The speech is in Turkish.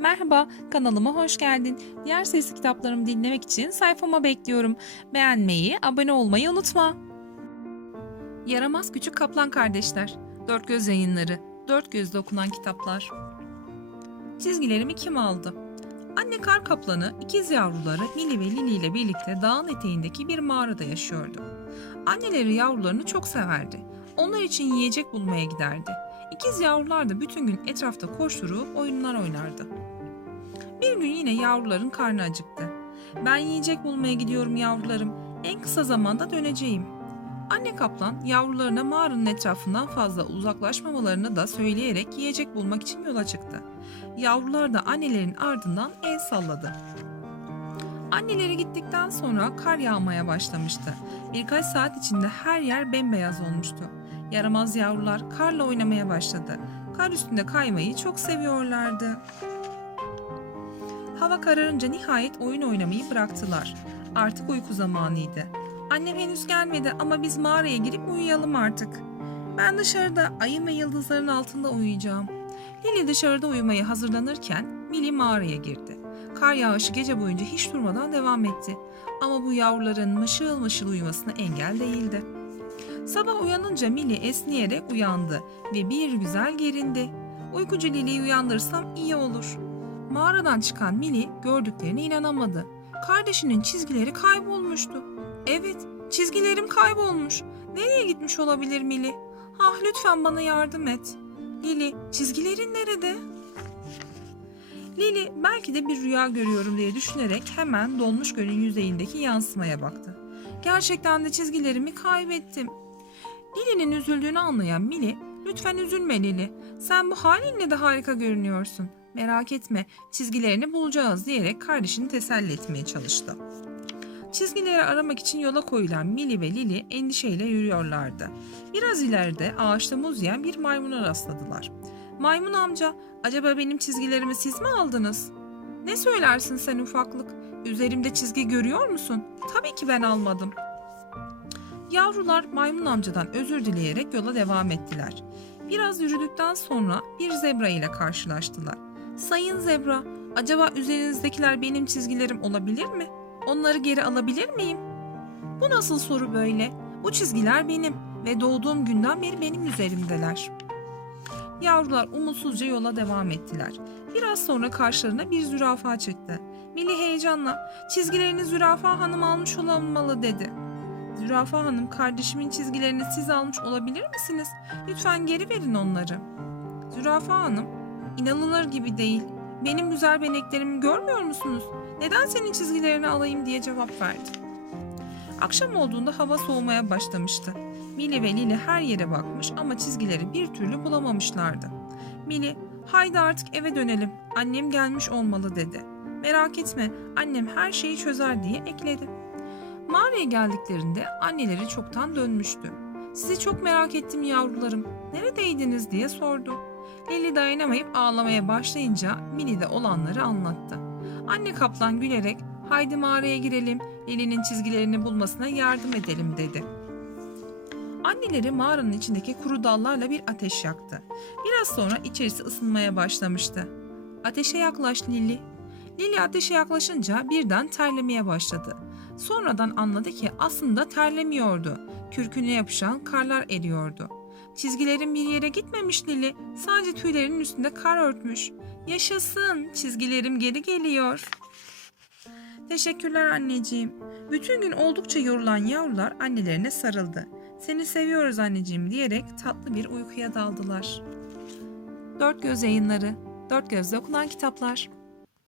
Merhaba, kanalıma hoş geldin. Diğer sesli kitaplarımı dinlemek için sayfama bekliyorum. Beğenmeyi, abone olmayı unutma. Yaramaz Küçük Kaplan Kardeşler Dört Göz Yayınları Dört Gözle okunan kitaplar Çizgilerimi kim aldı? Anne kar kaplanı ikiz yavruları Mili ve Lili ile birlikte dağın eteğindeki bir mağarada yaşıyordu. Anneleri yavrularını çok severdi. Onlar için yiyecek bulmaya giderdi. İkiz yavrular da bütün gün etrafta koşturup oyunlar oynardı. Bir gün yine yavruların karnı acıktı. Ben yiyecek bulmaya gidiyorum yavrularım. En kısa zamanda döneceğim. Anne kaplan yavrularına mağaranın etrafından fazla uzaklaşmamalarını da söyleyerek yiyecek bulmak için yola çıktı. Yavrular da annelerin ardından el salladı. Anneleri gittikten sonra kar yağmaya başlamıştı. Birkaç saat içinde her yer bembeyaz olmuştu. Yaramaz yavrular karla oynamaya başladı. Kar üstünde kaymayı çok seviyorlardı. Hava kararınca nihayet oyun oynamayı bıraktılar. Artık uyku zamanıydı. Annem henüz gelmedi ama biz mağaraya girip uyuyalım artık. Ben dışarıda ayın ve yıldızların altında uyuyacağım. Lili dışarıda uyumaya hazırlanırken Mili mağaraya girdi. Kar yağışı gece boyunca hiç durmadan devam etti. Ama bu yavruların mışıl mışıl uyumasına engel değildi. Sabah uyanınca Mili esneyerek uyandı ve bir güzel gerindi. Uykucu Lili'yi uyandırsam iyi olur. Mağaradan çıkan Mili gördüklerine inanamadı. Kardeşinin çizgileri kaybolmuştu. Evet, çizgilerim kaybolmuş. Nereye gitmiş olabilir Mili? Ah lütfen bana yardım et. Lili, çizgilerin nerede? Lili belki de bir rüya görüyorum diye düşünerek hemen dolmuş gölün yüzeyindeki yansımaya baktı. Gerçekten de çizgilerimi kaybettim. Lili'nin üzüldüğünü anlayan Mili, lütfen üzülme Lili. Sen bu halinle de harika görünüyorsun. Merak etme, çizgilerini bulacağız diyerek kardeşini teselli etmeye çalıştı. Çizgileri aramak için yola koyulan Mili ve Lili endişeyle yürüyorlardı. Biraz ileride ağaçta muz yiyen bir maymuna rastladılar. Maymun amca, acaba benim çizgilerimi siz mi aldınız? Ne söylersin sen ufaklık? Üzerimde çizgi görüyor musun? Tabii ki ben almadım. Yavrular maymun amcadan özür dileyerek yola devam ettiler. Biraz yürüdükten sonra bir zebra ile karşılaştılar. Sayın zebra, acaba üzerinizdekiler benim çizgilerim olabilir mi? Onları geri alabilir miyim? Bu nasıl soru böyle? Bu çizgiler benim ve doğduğum günden beri benim üzerimdeler. Yavrular umutsuzca yola devam ettiler. Biraz sonra karşılarına bir zürafa çıktı. Mili heyecanla çizgilerini zürafa hanım almış olmalı dedi. Zürafa hanım kardeşimin çizgilerini siz almış olabilir misiniz? Lütfen geri verin onları. Zürafa hanım inanılır gibi değil. Benim güzel beneklerimi görmüyor musunuz? Neden senin çizgilerini alayım diye cevap verdi. Akşam olduğunda hava soğumaya başlamıştı. Mili ve Lili her yere bakmış ama çizgileri bir türlü bulamamışlardı. Mili, haydi artık eve dönelim. Annem gelmiş olmalı dedi. Merak etme, annem her şeyi çözer diye ekledi. Mağaraya geldiklerinde anneleri çoktan dönmüştü. Sizi çok merak ettim yavrularım. Neredeydiniz diye sordu. Lili dayanamayıp ağlamaya başlayınca Mili de olanları anlattı. Anne kaplan gülerek haydi mağaraya girelim Lili'nin çizgilerini bulmasına yardım edelim dedi. Anneleri mağaranın içindeki kuru dallarla bir ateş yaktı. Biraz sonra içerisi ısınmaya başlamıştı. Ateşe yaklaş Lili. Lili ateşe yaklaşınca birden terlemeye başladı. Sonradan anladı ki aslında terlemiyordu. Kürküne yapışan karlar eriyordu. Çizgilerin bir yere gitmemiş Lili. Sadece tüylerinin üstünde kar örtmüş. Yaşasın, çizgilerim geri geliyor. Teşekkürler anneciğim. Bütün gün oldukça yorulan yavrular annelerine sarıldı. Seni seviyoruz anneciğim diyerek tatlı bir uykuya daldılar. Dört Göz Yayınları Dört Gözle Okunan Kitaplar